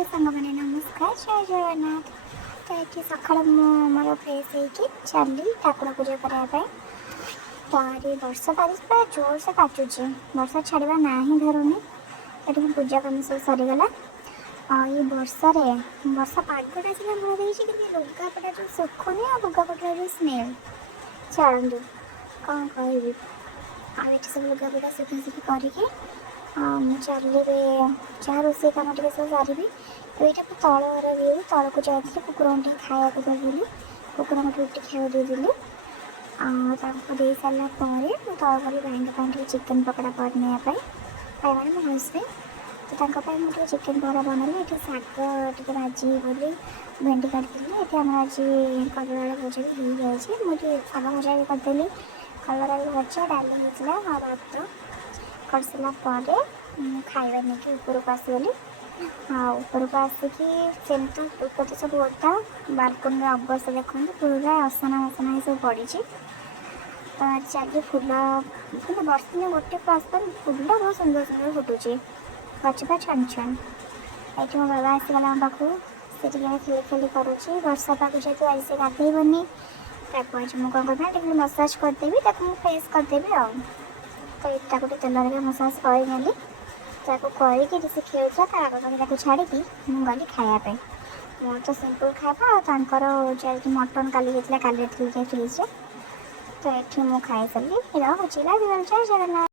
Hello सांग मैंने नमस्कार जय जगन्नाथ। तो ये सका मोर फ्रेश होगी चली ठाकुर पूजा करने तो वर्षा तारीख पूरा जोर से काटुची वर्षा छाड़ा ना ही धरुनी ये पूजा कम सब सरीगला। ये वर्षा पागटा सीधा भल देती कि लुगापटा जो सुखुनी और लुगापटा जो स्मेल चलू कौन कह सब लुगापटा सुखासुखी करके चलिए जहाँ रोसे कम टे सब सारि यहाँ तल घर भी तल को जाती कुकुर टे खाया देवी कुकुर रुटी खाया देदी दे सारापर तल गली भाई चिकेन पकड़ा करने भाई मैंने मो हजबैंड तो मुझे चिकेन पकड़ा बनल ये शाग टे भाजी बोली भेंडी काटती ये आम आज कलर आलू भजा भी हो जाए मुझे शाग भजा भी करदेली कलर आलू भजा डाली होता भात कर सारापर खाଇବା नहीं ऊपर को आसगली ऊपर को आसिकी सेमती ऊपर तो सब ओटा बालकनी अवस्था देखते पूरा असना मसना ये सब पड़ी चलिए फुल वर्ष दिन गोटे आसपास फुल बहुत सुंदर सुंदर फुटुची गछपा छन छन ये मो बाबा आसीगला पाखु से खेली खेली करुच्ची वर्षा पाक जेहतु आज से गाधेबनी आज मुझे कौन कर मसाज करदेवी फेस करदेवी तो यहाँ गोटे तेल मसाज करनेली करके से खेलता आगे छाड़ी गली खायापी मोर तो सिंपल खाया मटन काली होता काली फ्रिज तो ये मुझे खाई सारी रही जय जगन्नाथ।